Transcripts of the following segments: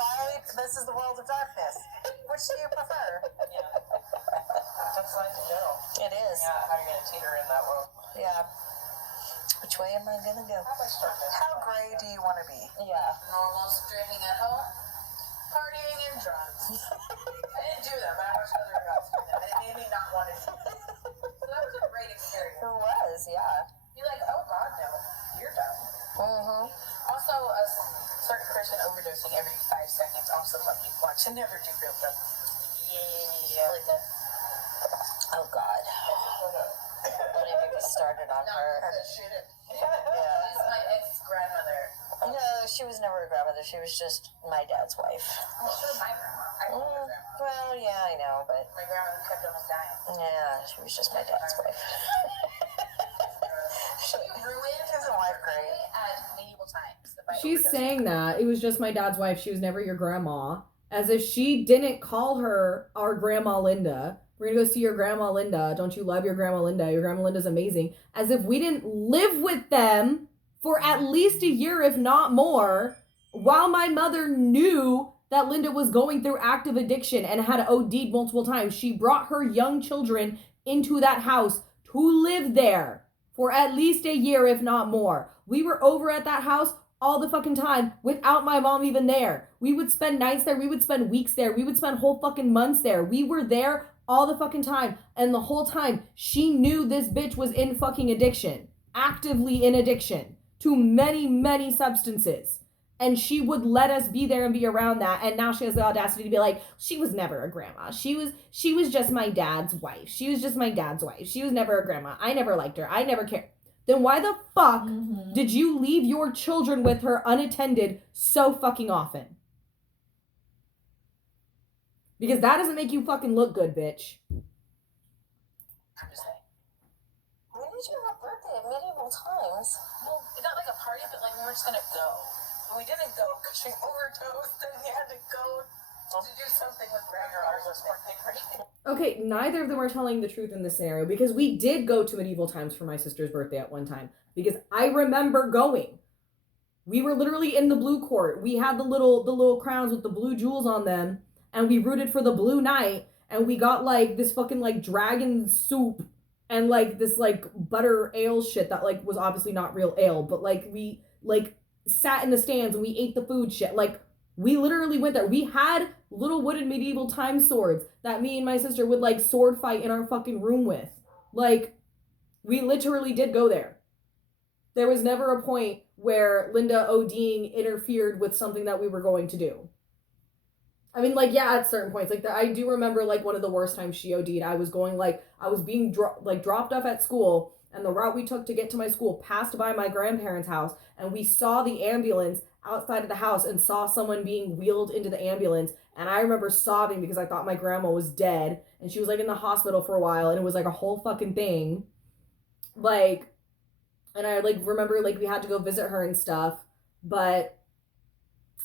light. This is the world of darkness. Which do you prefer? Yeah. That's life in general. It is. Yeah, how are you going to teeter in that world? Yeah. Which way am I going to go? How gray do you want to be? Yeah. Normal streaming at home, partying and drugs. I didn't do that, but I watched other adults do that. It made me not want to do that. So that was a great experience. It was, yeah. You're like, oh God, no, you're done. Mm-hmm. Also, a certain person overdosing every 5 seconds also let me watch and never do real drugs. Yeah. Like that. Oh God. Don't even get started on her. Yeah. She's my ex-grandmother. No, she was never a grandmother. She was just my dad's wife. Well, she was my grandma. I call her grandma. Well, yeah, I know, but... My grandmother kept on dying. Yeah, she was just my dad's wife. She ruined his life great at medieval times. She's saying that. It was just my dad's wife. She was never your grandma. As if she didn't call her our Grandma Linda. We're gonna go see your Grandma Linda. Don't you love your Grandma Linda? Your Grandma Linda's amazing. As if we didn't live with them for at least a year, if not more, while my mother knew that Linda was going through active addiction and had OD'd multiple times. She brought her young children into that house to live there for at least a year, if not more. We were over at that house all the fucking time without my mom even there. We would spend nights there. We would spend weeks there. We would spend whole fucking months there. We were there all the fucking time. And the whole time, she knew this bitch was in fucking addiction. Actively in addiction to many, many substances. And she would let us be there and be around that. And now she has the audacity to be like, she was never a grandma. She was just my dad's wife. She was just my dad's wife. She was never a grandma. I never liked her. I never cared. Then why the fuck did you leave your children with her unattended so fucking often? Because that doesn't make you fucking look good, bitch. I'm just saying. When did you have a birthday at medieval times? Well, not like a party, but like we were just gonna go. But we didn't go because she overdosed and we had to go to do something with Gregor's birthday party. Okay, neither of them are telling the truth in this scenario because we did go to medieval times for my sister's birthday at one time. Because I remember going. We were literally in the blue court. We had the little crowns with the blue jewels on them. And we rooted for the blue knight. And we got like this fucking like dragon soup. And like this like butter ale shit that like was obviously not real ale. But like we like sat in the stands and we ate the food shit. Like we literally went there. We had little wooden medieval time swords that me and my sister would like sword fight in our fucking room with. Like we literally did go there. There was never a point where Linda ODing interfered with something that we were going to do. I mean, like, yeah, at certain points, like, I do remember, like, one of the worst times she OD'd, I was going, like, I was being, dropped off at school, and the route we took to get to my school passed by my grandparents' house, and we saw the ambulance outside of the house and saw someone being wheeled into the ambulance, and I remember sobbing because I thought my grandma was dead, and she was, like, in the hospital for a while, and it was, like, a whole fucking thing. Like, and I, like, remember, like, we had to go visit her and stuff, but,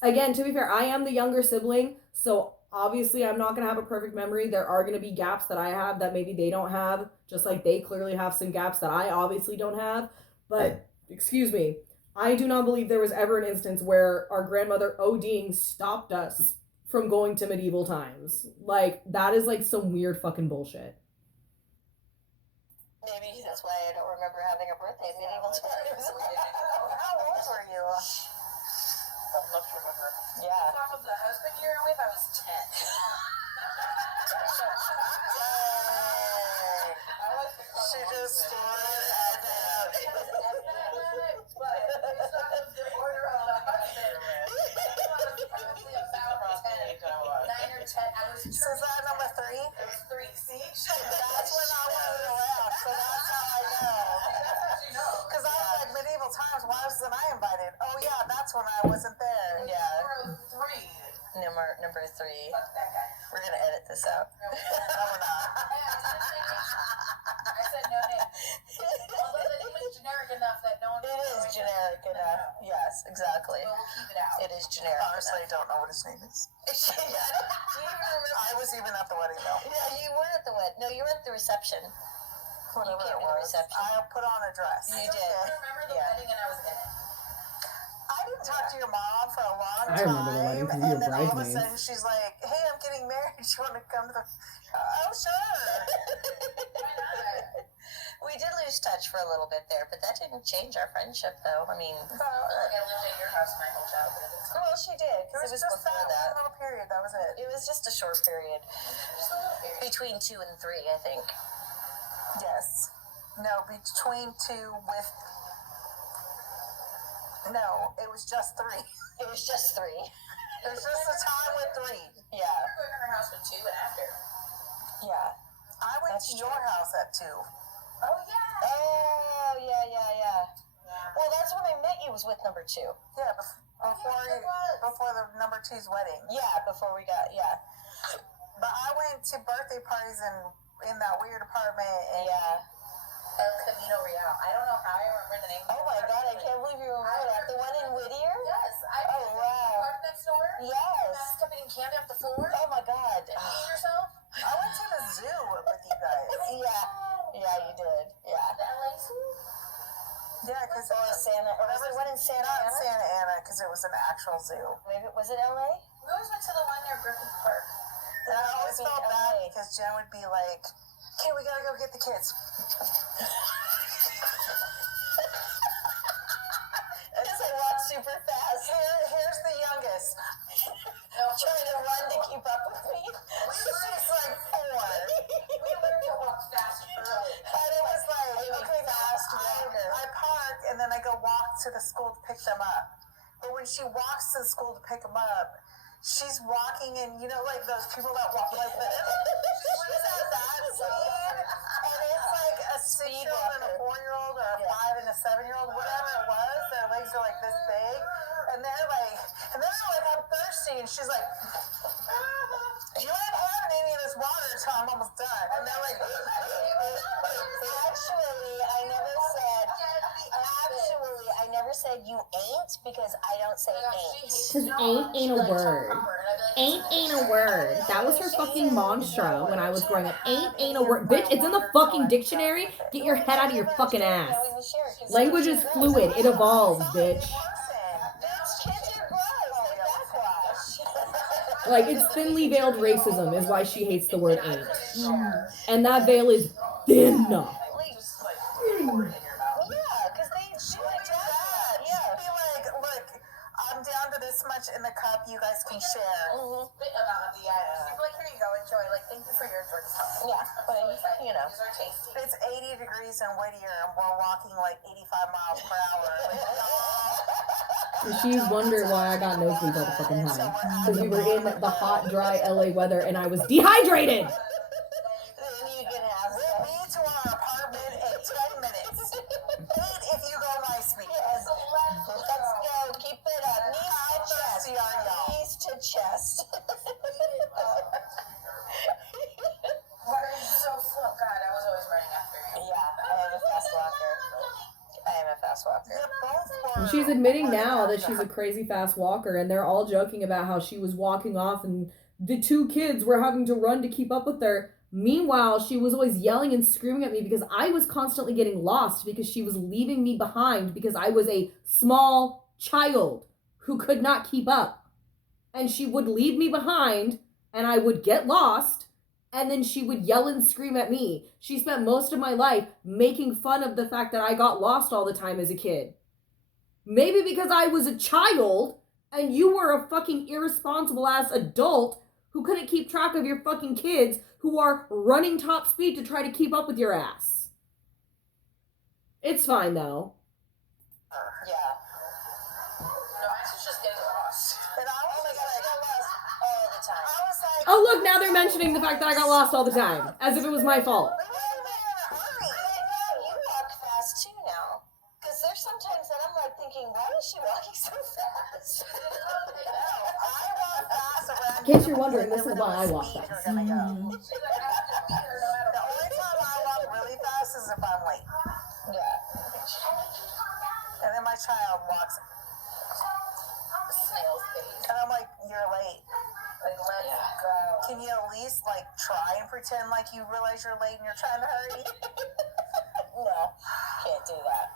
again, to be fair, I am the younger sibling, so obviously I'm not going to have a perfect memory. There are going to be gaps that I have that maybe they don't have, just like they clearly have some gaps that I obviously don't have, but, excuse me, I do not believe there was ever an instance where our grandmother ODing stopped us from going to medieval times. Like, that is, like, some weird fucking bullshit. Maybe that's why I don't remember having a birthday at medieval times. How old were you? I'd love to remember. Yeah. Off of the husband you were with, I was 10. She just started at that. But it's not the order of the husband. I was probably about 10. 9 or 10. I was So is that number 3? It was 3. See? That's when I wanted to laugh, so that's how I know. Because I was like, medieval times, why wasn't I invited? Oh yeah, that's when I wasn't there. Yeah. Number 3. Fuck that guy. We're gonna edit this out. No, we're not. I said no name. Although the name is generic enough that no one It is generic enough. Yes, exactly. But we'll keep it out. It is generic. Honestly, I don't know what his name is. Do you even remember? I was even at the wedding though. Yeah, you were at the wedding. No, you were at the reception. Whatever it was. Reception. I put on a dress. You did. I remember the wedding and I was in it. I didn't talk to your mom for a long time. I remember the wedding because we were and then all of a bridesmaids. sudden she's like, hey, I'm getting married. You want to come to the... Oh, sure. Why not? We did lose touch for a little bit there, but that didn't change our friendship, though. I mean, Like I lived at your house my whole childhood. well, she did, because it was just before that that. one little period. That was it. It was just a short period. Just a little period. Between 2 and 3, I think. Yes. No, between 2 with... No, it was just 3. It was just 3. It was just a time with 3. Yeah. I remember going to her house with 2 and after. Yeah. I went That's to true. your house at 2. Oh, yeah. Oh, yeah. Yeah. Well, that's when I met you, was with number 2. Yeah, before the number 2's wedding. Yeah, before we got, yeah. But I went to birthday parties in that weird apartment. And Yeah. El Camino Real. I don't know how I remember the name. Oh, my God, I can't believe you remember that. The one in Whittier? Yes. Oh, wow. Park next door. Yes. Masked up eating candy off the floor. Oh, my God. Peeing yourself. I went to the zoo with you guys. Yeah, you did. Yeah. The LA zoo? Yeah, because Or Santa, or was it one in Santa not Ana? Santa Ana, because it was an actual zoo. Maybe, was it LA? We always went to the one near Griffith Park. And I always Maybe felt LA. bad because Jen would be like, okay, we gotta go get the kids. Because I walk super fast. Here's the youngest. No, Trying to run to keep up with me. She's like 4. we learned to walk fast early. And it was like, I'm a okay, fast walker. I park and then I go walk to the school to pick them up. But when she walks to the school to pick them up, she's walking and, you know, like those people that walk like this. She's at that speed. And it's like a 6-year-old and a 4-year-old or a 5 and a 7-year-old, whatever it was. Their legs are like this big. And they're like, I'm thirsty. And she's like, you ain't having any of this water until I'm almost done. And they're like, I never said you ain't, because I don't say ain't. Because ain't a word. Ain't a word. That was her fucking mantra when I was growing up. Ain't a word. Bitch, it's in the fucking dictionary. Get your head out of your fucking ass. Language is fluid. It evolves, bitch. Kids are gross. They're backwash. Like, it's thinly veiled racism is why she hates the word ain't. And that veil is thin. Yeah, because she would do that. she'd be like, look, I'm down to this much in the cup. You guys can share. Bit about the You'd be like, here you go, enjoy. Like, thank you for your drink. Yeah, but you know. These are tasty. It's 80 degrees in Whittier, and we're walking like 85 miles per hour. She's wondered why I got nosebleeds all the fucking time. Because we were in the hot, dry LA weather and I was dehydrated. Then you can have We'll be to our apartment in 10 minutes. 8 if you go my speed. Yes, let's go. Keep it up. Knees to chest. thirsty are y'all? Knees to chest. So slow. God, I was always running after you. Yeah, I am a fast walker. They're both And she's admitting now that she's a crazy fast walker, and they're all joking about how she was walking off and the 2 kids were having to run to keep up with her. Meanwhile, she was always yelling and screaming at me because I was constantly getting lost because she was leaving me behind because I was a small child who could not keep up. And she would leave me behind and I would get lost and then she would yell and scream at me. She spent most of my life making fun of the fact that I got lost all the time as a kid. Maybe because I was a child and you were a fucking irresponsible ass adult who couldn't keep track of your fucking kids who are running top speed to try to keep up with your ass. It's fine though. Yeah. No, I was just getting lost. And I was like, All the time. I was like, Oh look, now they're mentioning the fact that I got lost all the time. As if it was my fault. we weren't in a hurry. You walk fast too now. Because there's sometimes that I'm like thinking, why is she walking so fast? I walk fast around. In case you're wondering, this is why I walk Speed fast. you're gonna go. She's like, I have to beat her no matter The only time I walk really fast is if I'm late. Yeah. And then my child walks, snail's pace. and I'm like, you're late. Like, let's go. Can you at least like try and pretend like you realize you're late and you're trying to hurry? No, can't do that.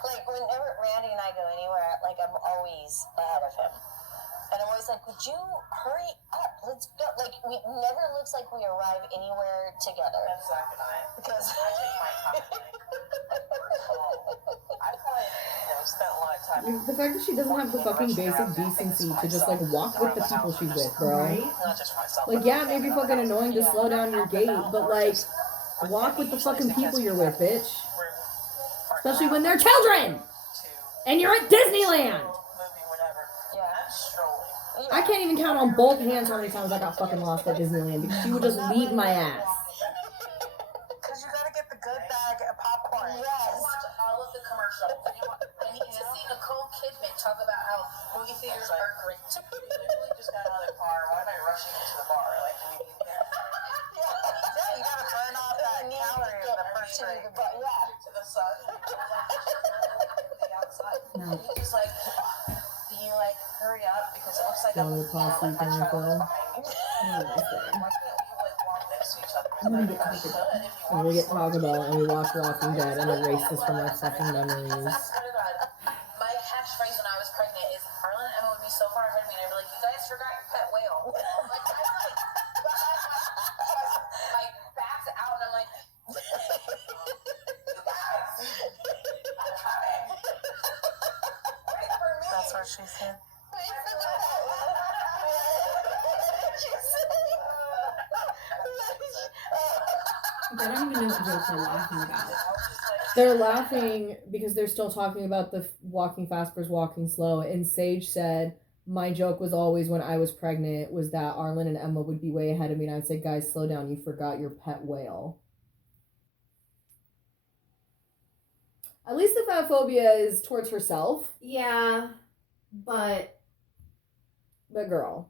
Like, whenever Randy and I go anywhere, like, I'm always ahead of him. And I'm always like, would you hurry up? Let's go. Like, we never looks like we arrive anywhere together. That's Zach and I. Because I take my time. I probably, spent a lot of time. The fact that she doesn't have the fucking basic decency to just like walk with the people she's with, bro. Right? Not just for myself. Like, yeah, it may be fucking annoying to slow down your gait, but like, walk with the fucking people you're with, bitch. Especially when they're children and you're at Disneyland. I can't even count on both hands how many times I got fucking lost at Disneyland because she would just leave my ass. Because you gotta get the good bag of popcorn. yes. Watch all of the commercials. I need to see Nicole Kidman talk about how movie theaters are great. We literally just got out of the car. Why am I rushing into the bar? Like, do we need that? Yeah, you gotta burn off that calorie in the first drink. To the sun. Outside. No. And you just like, can you like hurry up because it looks like Don't I'm pause so you can refill. I'm gonna get talked about. I'm gonna get talked about and we watch Walking Dead and erase this from our fucking memories. My catchphrase when I was pregnant is Harlan and Emma would be so far ahead of me and I'd be like, you guys forgot your pet whale. Like, I'm like, my back's out and I'm like, you guys, I'm coming. Wait for me. That's what she said. I don't even know what jokes they're laughing about. They're laughing because they're still talking about the walking fast versus walking slow. And Sage said, my joke was always when I was pregnant was that Arlen and Emma would be way ahead of me. And I'd say, guys, slow down. You forgot your pet whale. At least the fat phobia is towards herself. Yeah, but Girl.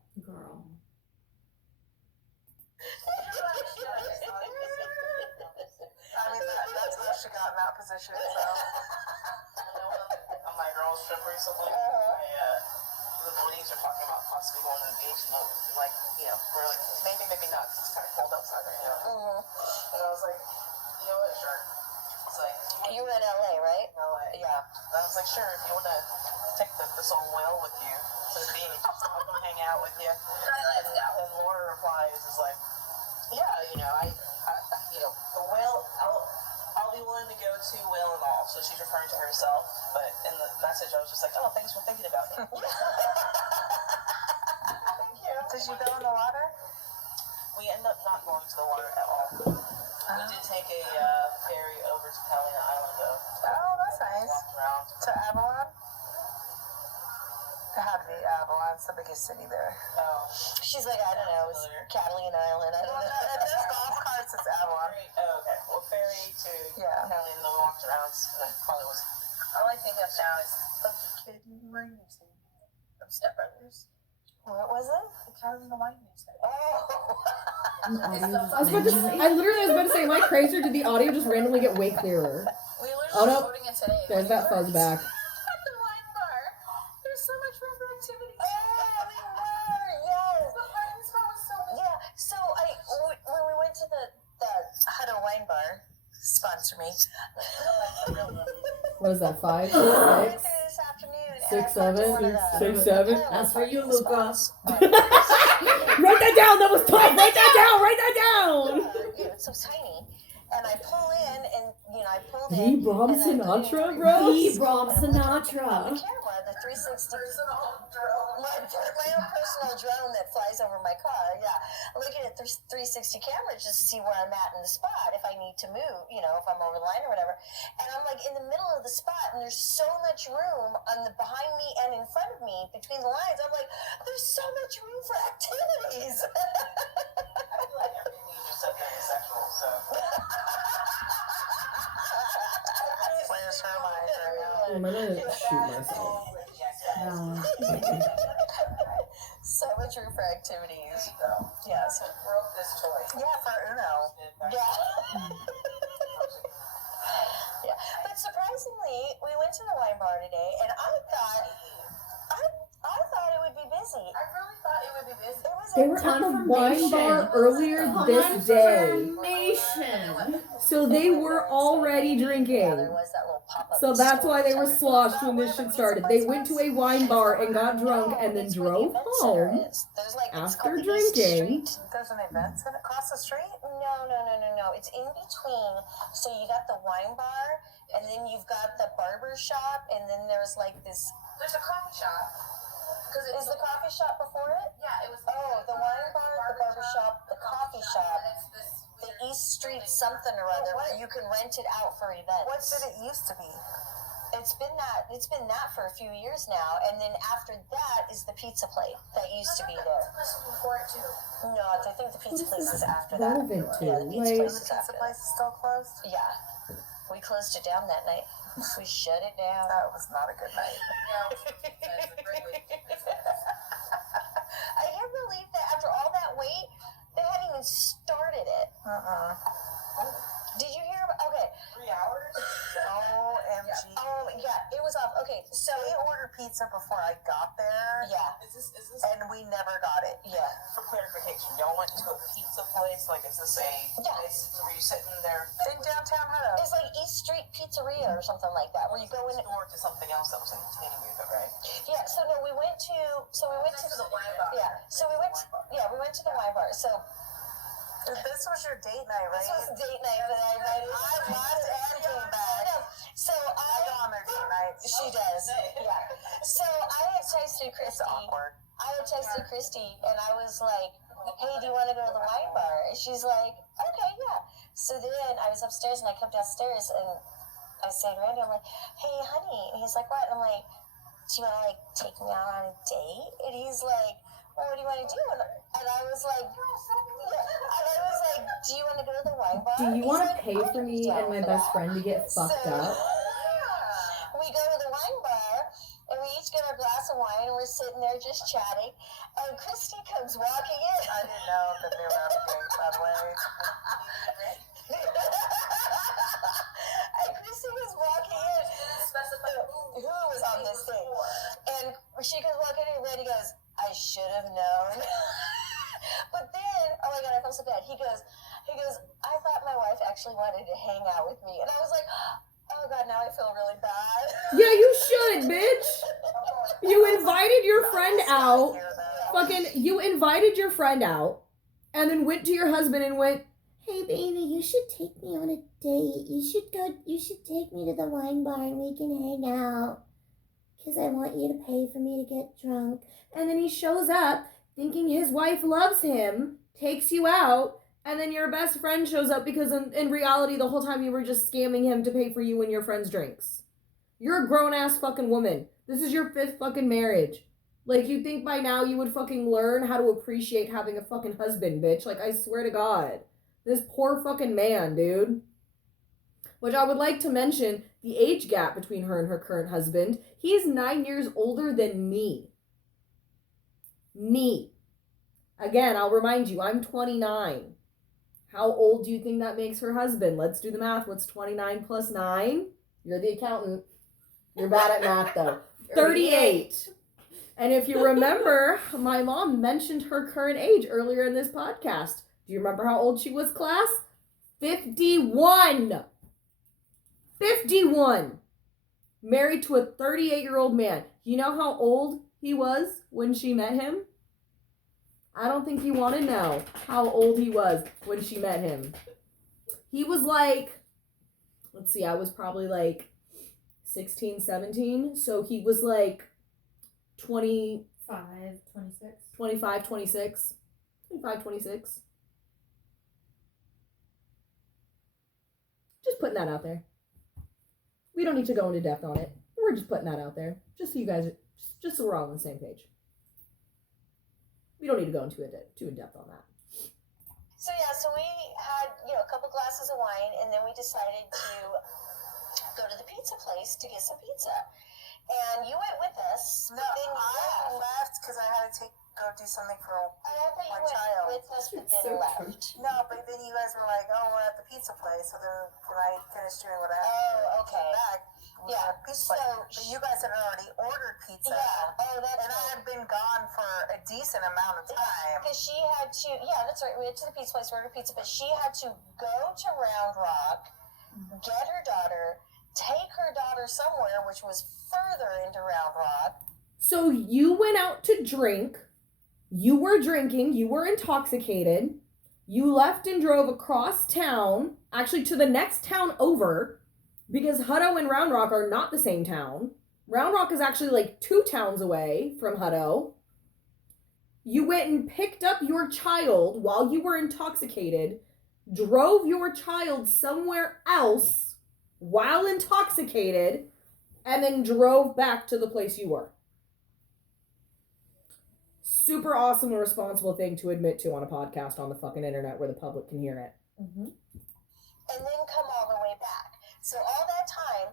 I mean, that's how she got in that position, so. On my girls' trip recently, the ladies are talking about possibly going on a beach, and like, we're like, maybe not, 'cause it's kind of cold outside right now. And I was like, you know what, sure. It's like, You were in LA, right? LA. Yeah. And I was like, sure, if you want to take this old whale with you to the beach, I'll come hang out with you. Let's go. And Laura replies, is like, yeah, the whale, I'll be willing to go to whale and all. So she's referring to herself, but in the message I was just like, oh, thanks for thinking about me. Thank you. Did you go in the water? We ended up not going to the water at all. We did take a ferry over to Catalina Island, though. Oh, that's nice. Walked around. To Avalon? It had to be Avalon. It's the biggest city there. Oh. She's like, I don't know, it's Catalina Island. I don't Well, know. there's golf carts. It's Avalon. Oh, okay. Well, ferry to Yeah. Catalina, and then we walked around, and then probably was. All I think of now is Lucky Kid and Rain from Step Brothers. What was it? The Catalina Wine Music. Oh. I literally was about to say, am I crazy or did the audio just randomly get way clearer? We literally Oh, were no. quoting it today. There's that fuzz back. At the wine bar. There's so much room for activity. Oh, we were, yes. The wine spot was so big. Yeah, so when we went to the Huddle Wine Bar, sponsor me. What is that, 5, We went 6, there this afternoon. and 6, I went to 7, one of the 6, 7? That's for you, Luca. Write that down. That was tough. Write that down. Write that down. It's so tiny. And I pull in, and I pulled The in. Bram and I put in Sinatra, my- bro? The Bram On the Sinatra. camera, the 360. Personal drone. My own personal drone that flies over my car, yeah. Looking at the 360 camera just to see where I'm at in the spot, if I need to move, if I'm over the line or whatever. And I'm like in the middle of the spot, and there's so much room on the behind me and in front of me between the lines. I'm like, there's so much room for activities. I feel like everything you just said there is sexual, so. Where's her mind right now? I'm gonna shoot myself. So much room for activities. So, Yes. broke this toy. Yeah, for Uno. Yeah. Yeah. But surprisingly, we went to the wine bar today, and I thought it would be busy. I really thought it would be busy. It was They were at the wine bar earlier this day. Confirmation. So they were already drinking. Yeah, there was that little pop-up So that's store why they were outside. sloshed when this shit started. They went to a wine bar and got drunk and then It's where the drove event center home is. There's like, it's after called the East drinking. Street. There's an event center across the street? No. It's in between. So you got the wine bar, and then you've got the barber shop, and then there's like this. There's a coffee shop. Is the coffee shop before it? Yeah, it was. Oh, the wine bar, the barber shop, the coffee shop, the East Street something or other, where you can rent it out for events. What did it used to be? It's been that for a few years now, and then after that is the pizza place that used to be there. Before it too. No, I think the pizza place is after that. Relevant to? Yeah, the pizza Like, place The is pizza after that. place is still closed? Yeah, we closed it down that night. We shut it down. That was not a good night. I can't believe that after all that wait, they hadn't even started it. Did you hear about? Okay. 3 hours? OMG. Oh yeah, it was off. Okay, so They ordered pizza before I got there. yeah, Is this And we never got it. yeah. for clarification? Y'all went to a pizza place? Like, is this a Yeah. place where you sitting there In downtown Hutto. It's like East Street Pizzeria or something like that, where you go in. door to something else that was entertaining you, though, right? Yeah. So no, we went to the wine bar. Yeah. So we went to the wine bar. So This was your date night, right? this was date night that I invited. I left and came back. So I go on their date nights. She does. Yeah. So I had texted It's Christy. awkward. And I was like, "Hey, do you want to go to the wine bar?" And she's like, "Okay, yeah." So then I was upstairs and I come downstairs and I was saying to Randy, I'm like, "Hey, honey," and he's like, "What?" And I'm like, "Do you want to like take me out on a date?" And he's like, "Well, what do you want to do?" And I was like, "Do you want to go to the wine bar?" Do you He's want to like, pay for me "I'm and my down best for friend to get fucked So- up? We go to the wine bar and we each get our glass of wine and we're sitting there just chatting. And Christy comes walking in. I didn't know that they were on a date, by the way. And Christy was walking in. Who was on this thing? And she comes walking in and Randy goes, "I should have known." But then, oh my God, I felt so bad. He goes, "I thought my wife actually wanted to hang out with me." And I was like, oh God, now I feel really bad. Yeah, you should, bitch. You invited your friend out. You invited your friend out and then went to your husband and went, "Hey baby, you should take me on a date. You should take me to the wine bar and we can hang out. Because I want you to pay for me to get drunk." and then he shows up thinking his wife loves him, takes you out, and then your best friend shows up because in reality the whole time you were just scamming him to pay for you and your friend's drinks. You're a grown-ass fucking woman. This is your 5th fucking marriage. Like, you think by now you would fucking learn how to appreciate having a fucking husband, bitch. Like, I swear to God. This poor fucking man, dude. Which I would like to mention, the age gap between her and her current husband. He's 9 years older than me. Me. Again, I'll remind you, I'm 29. How old do you think that makes her husband? Let's do the math. What's 29 plus 9? You're the accountant. You're bad at math, though. 38. And if you remember, my mom mentioned her current age earlier in this podcast. Do you remember how old she was, class? 51. 51. Married to a 38-year-old man. You know how old he was when she met him? I don't think you want to know how old he was when she met him. He was like, let's see, I was probably like 16, 17. So he was like 25, 26. 25, 26. 25, 26. Just putting that out there. We don't need to go into depth on it. We're just putting that out there. Just so you guys, just so we're all on the same page. We don't need to go into too in depth on that. So yeah, so we had, a couple glasses of wine and then we decided to go to the pizza place to get some pizza. And you went with us. No, I left because I had to go do something for I thought you my went child. with us, but then So left. true. No, but then you guys were like, oh, we're at the pizza place. So then when I finished doing what I had Oh, okay. back, we Yeah, were at the pizza place. But you guys had already ordered pizza. Yeah. Oh, that's And I had been gone for a decent amount of time. Because she had to, that's right. We went to the pizza place, ordered pizza, but she had to go to Round Rock, get her daughter, take her daughter somewhere, which was further into Round Rock. So you went out to drink, you were drinking, you were intoxicated, you left and drove across town, actually to the next town over, because Hutto and Round Rock are not the same town. Round Rock is actually like 2 towns away from Hutto. You went and picked up your child while you were intoxicated, drove your child somewhere else while intoxicated, and then drove back to the place you were. Super awesome and responsible thing to admit to on a podcast on the fucking internet where the public can hear it. Mm-hmm. And then come all the way back. So all that time,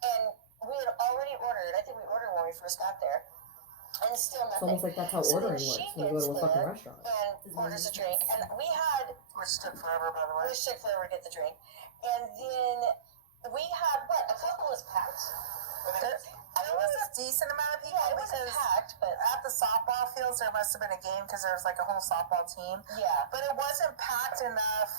and we had already ordered, I think we ordered when we first got there, and still It's nothing. almost like that's how So ordering then works she when you go to a gets fucking there restaurant. and orders a drink, and we had, Which took forever, by the way. we took forever to get the drink, and then we had, a couple was packed. There was a decent amount of people Yeah, it wasn't because packed, but at the softball fields there must have been a game because there was like a whole softball team. yeah. But it wasn't packed enough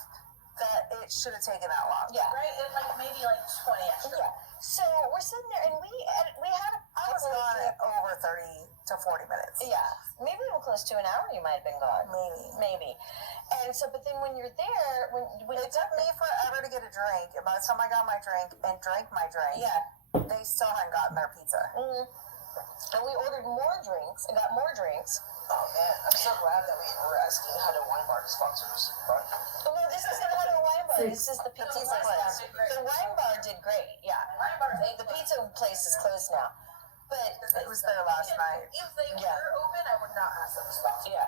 that it should have taken that long. Yeah. Right? And like maybe like 20 extra. Yeah. So we're sitting there, and we had a I was couple of gone at over 30 to 40 minutes. Yeah, maybe even close to an hour. You might have been gone. Maybe. And so, but then when you're there, when It took me forever to get a drink, and by the time I got my drink and drank my drink, they still hadn't gotten their pizza. Mm-hmm. And we ordered more drinks and got more drinks. Oh man, I'm so glad that we were asking how to wine bar to sponsor us. Oh, no, this isn't how the wine bar. This is the pizza wine place. bar. The wine bar did great. Yeah, Wine bar the pizza place is closed now. But It was there last night. If they were open, I would not ask them to sponsor. yeah,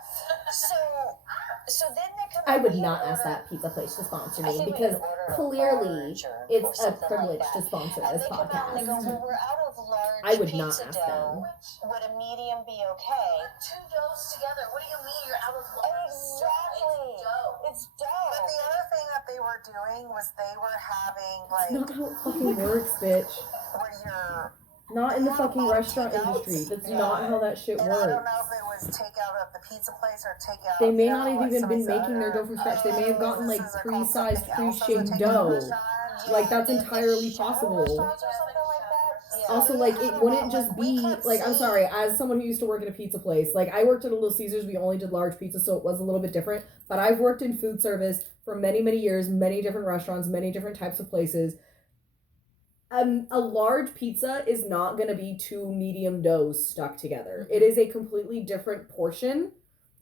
so then they come. I would we not ask order- that pizza place to sponsor I me think we because ordered a clearly large or it's a something privilege like to that. sponsor And this they come out and they go, podcast. well, we're out of large I would not pizza ask dough. them. Would a medium be okay? Put 2 doughs together. What do you mean you're out of large? Exactly. It's dough. It's dough. But the other thing that they were doing was they were having That's like not how it fucking works, bitch. where you're. Not in the fucking restaurant industry. That's not how that shit And I don't works. know if it was takeout at the pizza place or takeout. They may at not the have even been somebody's making their dough other- from scratch. They may have gotten like businesses are called pre-sized, something else as a pre-shaped takeout dough. restaurant. Like that's the entirely shadow possible. restaurants or something like that. Yeah. Also, like it wouldn't just be like, I'm sorry, as someone who used to work at a pizza place, like I worked at a Little Caesars, we only did large pizza, so it was a little bit different. But I've worked in food service for many, many years, many different restaurants, many different types of places. A large pizza is not going to be 2 medium doughs stuck together. It is a completely different portion.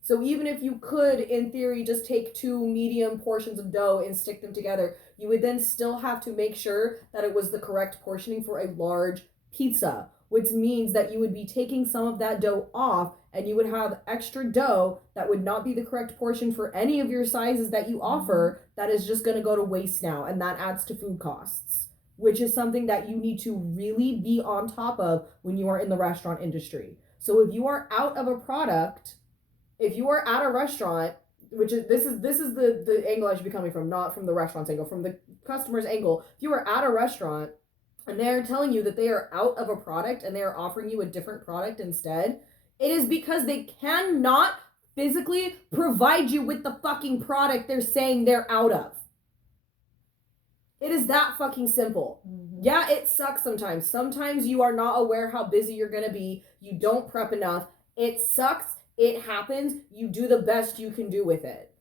So even if you could, in theory, just take 2 medium portions of dough and stick them together, you would then still have to make sure that it was the correct portioning for a large pizza, which means that you would be taking some of that dough off and you would have extra dough that would not be the correct portion for any of your sizes that you offer. That is just going to go to waste now, and that adds to food costs, which is something that you need to really be on top of when you are in the restaurant industry. So if you are out of a product, if you are at a restaurant, which is this is the angle I should be coming from, not from the restaurant's angle, from the customer's angle. If you are at a restaurant and they're telling you that they are out of a product and they are offering you a different product instead, it is because they cannot physically provide you with the fucking product they're saying they're out of. It is that fucking simple. Mm-hmm. Yeah, it sucks sometimes. Sometimes you are not aware how busy you're going to be. You don't prep enough. It sucks. It happens. You do the best you can do with it.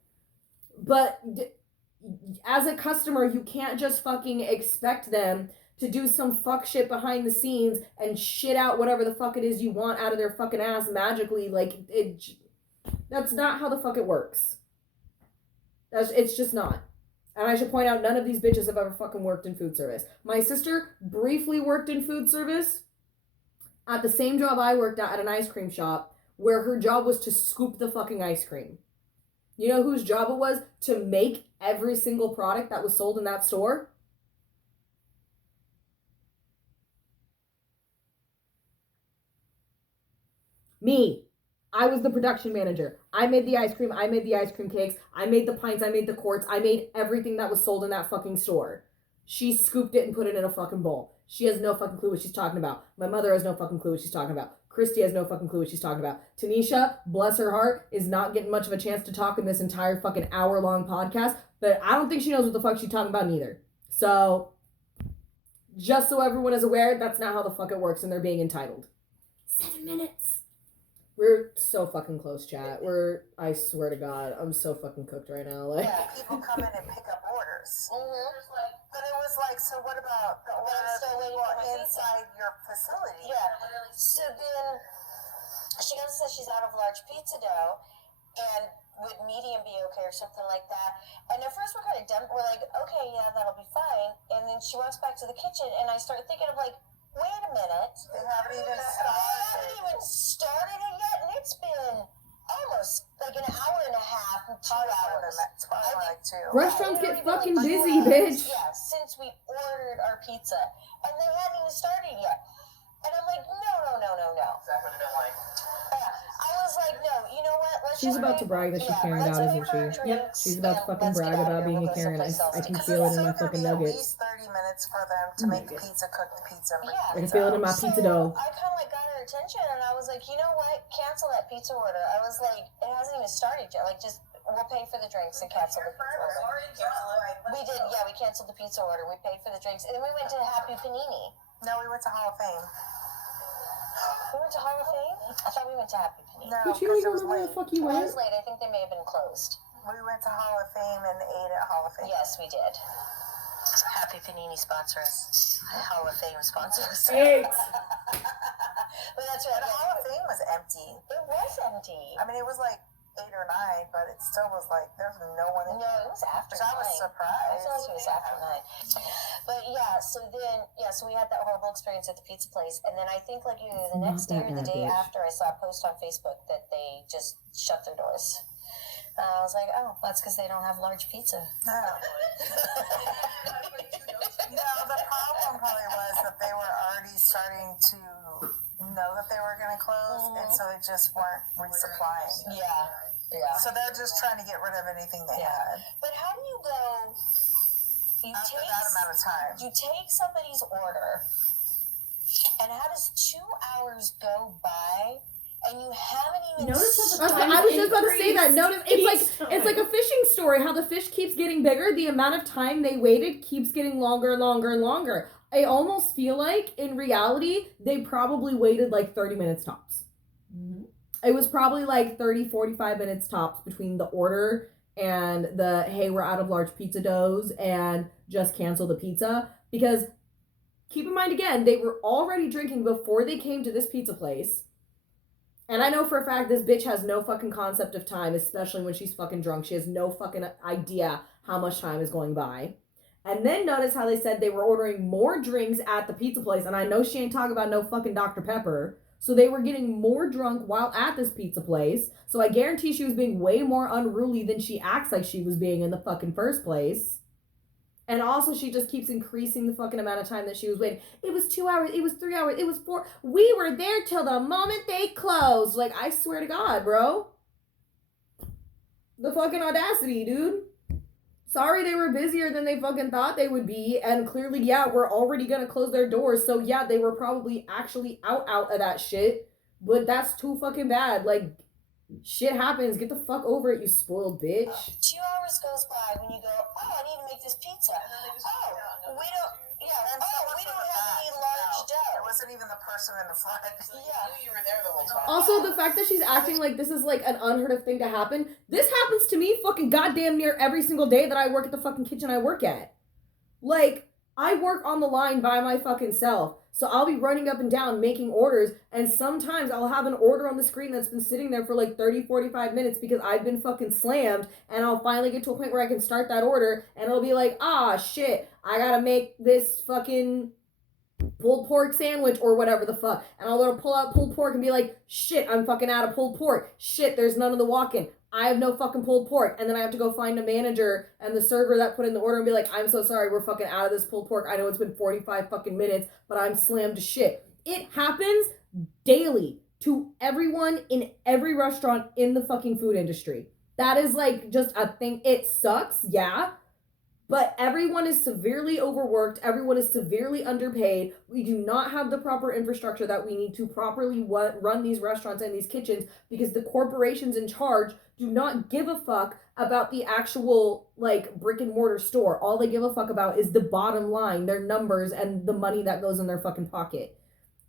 But as a customer, you can't just fucking expect them to do some fuck shit behind the scenes and shit out whatever the fuck it is you want out of their fucking ass magically. Like, that's not how the fuck it works. It's just not. And I should point out, none of these bitches have ever fucking worked in food service. My sister briefly worked in food service at the same job I worked at an ice cream shop, where her job was to scoop the fucking ice cream. You know whose job it was to make every single product that was sold in that store? Me. I was the production manager. I made the ice cream. I made the ice cream cakes. I made the pints. I made the quarts. I made everything that was sold in that fucking store. She scooped it and put it in a fucking bowl. She has no fucking clue what she's talking about. My mother has no fucking clue what she's talking about. Christy has no fucking clue what she's talking about. Tanisha, bless her heart, is not getting much of a chance to talk in this entire fucking hour-long podcast, but I don't think she knows what the fuck she's talking about neither. So, just so everyone is aware, that's not how the fuck it works and they're being entitled. 7 minutes. We're so fucking close, chat. I swear to God, I'm so fucking cooked right now. Like, yeah, people come in and pick up orders. But it was like, so what about the order of people inside your facility? Yeah. So then she goes and says she's out of large pizza dough, and would medium be okay or something like that? And at first we're kind of dumb. We're like, okay, yeah, that'll be fine. And then she walks back to the kitchen, and I start thinking of like, wait a minute. They haven't even started it yet, and it's been almost like an hour and a half, 2 hours. It's probably like 2. restaurants get fucking like busy, 2 hours, bitch. Yeah, since we ordered our pizza, and they hadn't even started yet. And I'm like, no. That would have been like. I was like, no, you know what? Let's She's just about to brag that she's carrying out, isn't she? Yep. She's about to fucking brag about being a Karen. I can feel it in my fucking At nuggets. least 30 minutes for them to make the pizza, cook the pizza. I can feel it in my pizza dough. I kind of like got her attention, and I was like, you know what? Cancel that pizza order. I was like, it hasn't even started yet. Like, just we'll pay for the drinks and cancel the pizza order. We did, yeah. We canceled the pizza order. We paid for the drinks, and then we went to Happy Panini. No, we went to Hall of Fame. We went to Hall of Fame? I thought we went to Happy Panini. No, But you because don't it was even know where late. the fuck you It went. was late. I think they may have been closed. We went to Hall of Fame and ate at Hall of Fame. Yes, we did. Happy Panini sponsor us. Hall of Fame sponsor us. Thanks. But that's right. But Hall of Fame was empty. It was empty. I mean, it was like 8 or 9, but it still was like, there's no one in No, it was after Which I was 9. surprised. I feel like it was after 9. But yeah, so we had that horrible experience at the pizza place. And then I think like either the Not next day that or the bad, day bitch. after, I saw a post on Facebook that they just shut their doors. I was like, oh, that's because they don't have large pizza. No. No, the problem probably was that they were already starting to know that they were going to close, and so they just weren't resupplying. Yeah. So they're just trying to get rid of anything they Yeah. had But how do you go? after that amount of time. You take somebody's order, and how does 2 hours go by, and you haven't even Notice what the I time was just about to say that. Notice increased it's like a fishing story. How the fish keeps getting bigger, the amount of time they waited keeps getting longer and longer and longer. I almost feel like in reality they probably waited like 30 minutes tops. Mhm. It was probably like 30, 45 minutes tops between the order and the hey, we're out of large pizza doughs and just cancel the pizza. Because keep in mind again, they were already drinking before they came to this pizza place. And I know for a fact this bitch has no fucking concept of time, especially when she's fucking drunk. She has no fucking idea how much time is going by. And then notice how they said they were ordering more drinks at the pizza place. And I know she ain't talking about no fucking Dr. Pepper. So they were getting more drunk while at this pizza place. So I guarantee she was being way more unruly than she acts like she was being in the fucking first place. And also she just keeps increasing the fucking amount of time that she was waiting. It was 2 hours. It was 3 hours. It was 4. We were there till the moment they closed. Like, I swear to God, bro. The fucking audacity, dude. Sorry they were busier than they fucking thought they would be. And clearly, yeah, we're already gonna close their doors. So, yeah, they were probably actually out of that shit. But that's too fucking bad. Like, shit happens. Get the fuck over it, you spoiled bitch. 2 hours goes by when you go, oh, I need to make this pizza. Oh, we don't. Yeah. And Oh, we don't have any large It dough. wasn't even the person in the front. I knew you were there the whole time. Also, the fact that she's acting like this is like an unheard of thing to happen. This happens to me fucking goddamn near every single day that I work at the fucking kitchen I work at. Like, I work on the line by my fucking self. So I'll be running up and down making orders, and sometimes I'll have an order on the screen that's been sitting there for like 30, 45 minutes because I've been fucking slammed, and I'll finally get to a point where I can start that order, and it'll be like, ah, shit, I gotta make this fucking pulled pork sandwich or whatever the fuck. And I'll go to pull out pulled pork and be like, shit, I'm fucking out of pulled pork. Shit, there's none of the walk-in. I have no fucking pulled pork. And then I have to go find a manager and the server that put in the order and be like, I'm so sorry, we're fucking out of this pulled pork. I know it's been 45 fucking minutes, but I'm slammed to shit. It happens daily. to everyone in every restaurant in the fucking food industry. That is like just a thing. It sucks, yeah. But everyone is severely overworked. Everyone is severely underpaid. We do not have the proper infrastructure that we need to properly run these restaurants and these kitchens because the corporations in charge do not give a fuck about the actual, like, brick and mortar store. All they give a fuck about is the bottom line, their numbers, and the money that goes in their fucking pocket.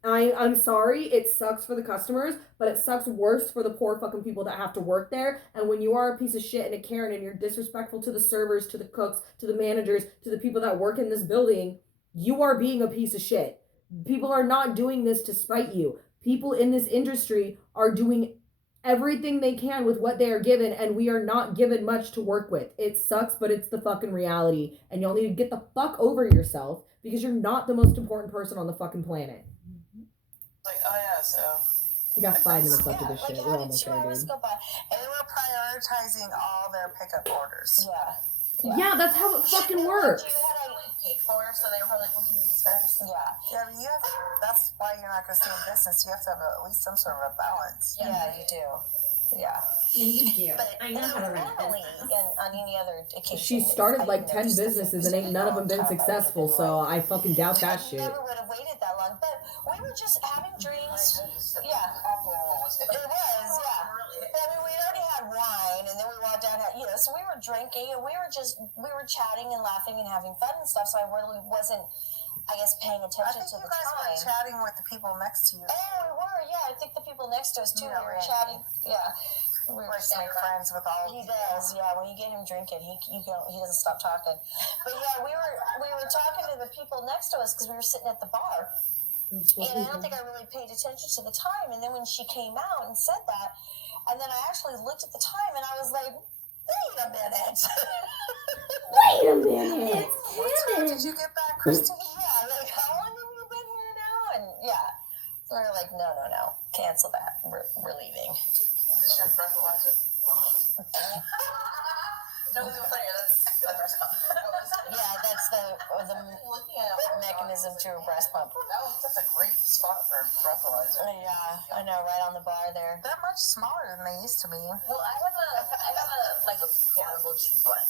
I'm sorry, it sucks for the customers, but it sucks worse for the poor fucking people that have to work there. And when you are a piece of shit and a Karen and you're disrespectful to the servers, to the cooks, to the managers, to the people that work in this building, you are being a piece of shit. People are not doing this to spite you. People in this industry are doing everything they can with what they are given, and we are not given much to work with. It sucks, but it's the fucking reality. And y'all need to get the fuck over yourself because you're not the most important person on the fucking planet. Like, oh yeah, so We got 5 minutes left of this shit. We're how did almost 2 there, hours dude. go by? And they were prioritizing all their pickup orders. Yeah, that's how it fucking works. you had to like paid for, so they were probably like, "We'll do these first." Yeah, but that's why you're not going to stay in business. You have to have at least some sort of a balance. Yeah, you do. Yeah. And you do. But I know how to run a normally, business. and on any other occasion, She started like 10 noticed businesses and ain't none of them been successful, so I fucking doubt that shit. I never would have waited that long, but we were just having drinks. Yeah. Alcohol was It was, yeah. I mean, we already had wine, and then we walked down, so we were drinking, and we were chatting and laughing and having fun and stuff, so I really wasn't, I guess, paying I attention think to you the guys were time. chatting with the people next to you. Oh, we were, yeah. I think the people next to us, too, Yeah, we were right. chatting, yeah. We were Like to make friends with all of He you. does, yeah. When you get him drinking, he doesn't stop talking. But yeah, we were talking to the people next to us because we were sitting at the bar, and I don't think I really paid attention to the time. And then when she came out and said that, and then I actually looked at the time and I was like, "Wait a minute! Wait a minute. What time did you get back, Christine? Yeah, like how long have you been here now?" And yeah, we were like, "No, cancel that. We're leaving." Is this your breathalyzer? No, we go player. That's the breast pump. Yeah, that's the Looking at it, mechanism to a breast pump. That's a great spot for a breathalyzer. Yeah, I know, right on the bar there. They're much smaller than they used to be. Well, I have a like a portable cheap one.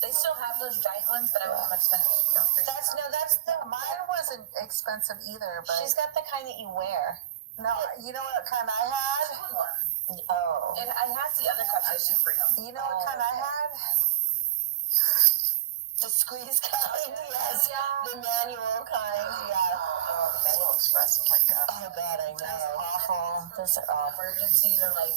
They still have those giant ones, but I wasn't much spend. That's the Mine wasn't expensive either, but She's got the kind that you wear. no, you know what kind I had? one. Oh. And I have the other cups. I should bring them. You know what kind I had? The squeeze kind, yes. The manual kind, yeah. Oh, the Manual Express. Oh my god. Oh god, I know. That's awful. Those are awful. Emergencies are like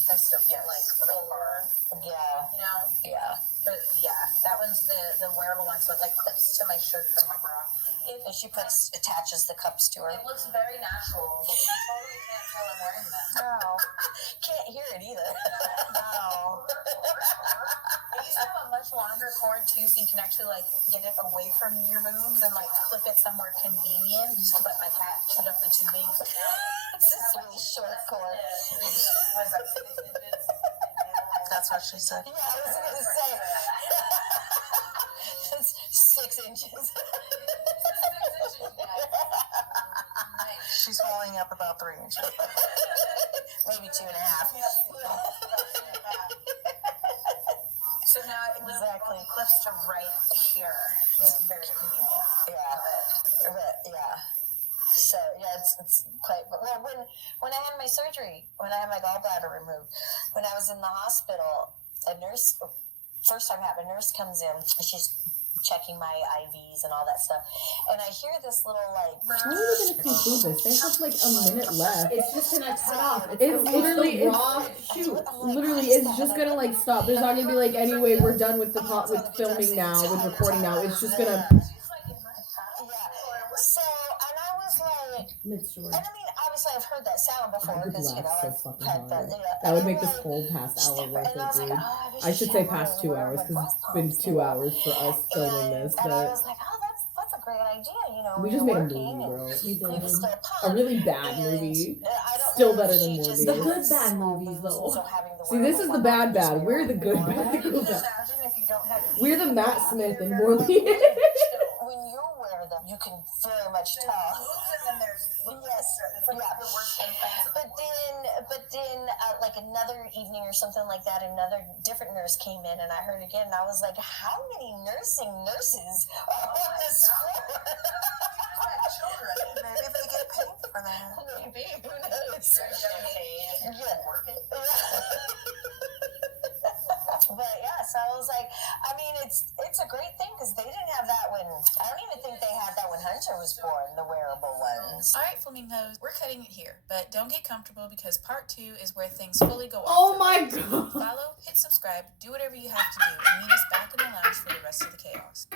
if I still get like for the car, Yeah, you know. yeah. But yeah, that one's the wearable one, so it like clips to my shirt or my bra. And she attaches the cups to her. It looks very natural. You totally can't tell I'm wearing them. No. Can't hear it either. No. It used to have a much longer cord too, so you can actually like get it away from your boobs and like clip it somewhere convenient. But my cat chewed up the tubing. So now It's this really short cord. was like 6 inches. That's what she said. Yeah, I was gonna say. It's 6 inches. She's holding up about 3 inches. Maybe 2.5. So now it Exactly. clips to right here. It's very convenient. Yeah. So yeah, it's quite. But well, when I had my surgery, when I had my gallbladder removed, when I was in the hospital, a nurse. First time I had a nurse comes in, and she's checking my IVs and all that stuff, and I hear this little like. How are we gonna conclude this? They have like a minute left. It's just gonna cut off. It's literally, the raw shoot. Literally, it's just gonna like stop. There's not gonna be like, anyway, we're done with the with filming now, with recording now. It's just gonna Yeah. So and I was like, mid-story. and I mean, obviously I've heard that sound before I would because laugh so fucking I've hard. had That would make this whole past hour worth And I was it, like, dude. oh, I should say past 2 hours because it's been 2 hours for us filming this, And I but was like, oh, that's a great idea, you know. we just you're made a working movie, bro. We and you can did. still A pump, really bad and movie. I don't Still know if better than she Morbius. just The does good bad small movies, moves, though. so having the See, this is the bad wherewithal bad. We're the good to bad. Imagine if you don't have. We're the Matt Smith and Morbius. when you're whatever you can very much tell. And then there's Yes. it's like the worst symptoms of But then, like another evening or something like that, another different nurse came in, and I heard again, and I was like, how many nurses are on this floor? children. Maybe they get paid for that. Maybe, who knows? But yeah, so I was like, I mean, it's a great thing because they didn't have that when, I don't even think they had that when Hunter was born, the wearable ones. All right, Flamingos, we're cutting it here, but don't get comfortable because part 2 is where things fully go off. Oh the my rails. god. Follow, hit subscribe, do whatever you have to do, and meet us back in the lounge for the rest of the chaos.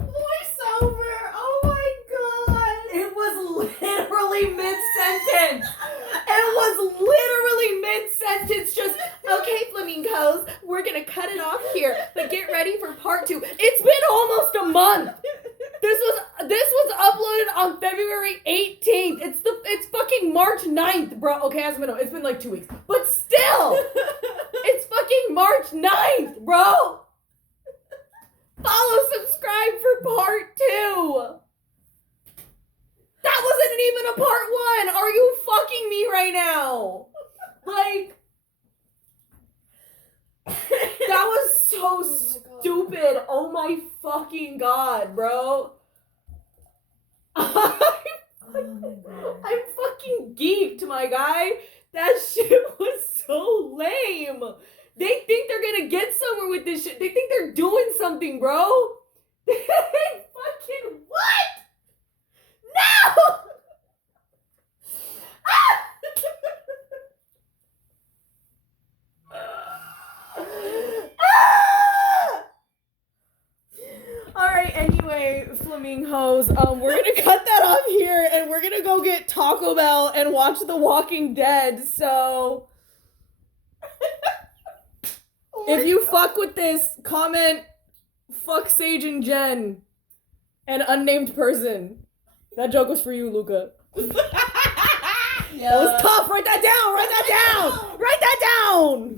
Voiceover. Oh my god. It was literally mid-sentence. It was literally mid-sentence. Just, okay, flamingos, we're gonna cut it off here, but get ready for part 2. It's been almost a month. This was uploaded on February 18th. It's fucking March 9th, bro. Okay, it's been like 2 weeks. But still, it's fucking March 9th, bro. Follow, subscribe for part 2. That wasn't even a part 1. Are you fucking me right now? Like, that was so stupid. Oh my fucking god, bro. I'm fucking geeked, my guy. That shit was so lame. They think they're gonna get somewhere with this shit. They think they're doing something, bro. Fucking what? No! Alright, anyway, flamingos, we're gonna cut that off here and we're gonna go get Taco Bell and watch The Walking Dead, so if you fuck with this, comment fuck Sage and Jen and unnamed person. That joke was for you, Luca. That was tough. Write that down. Write that down. Write that down.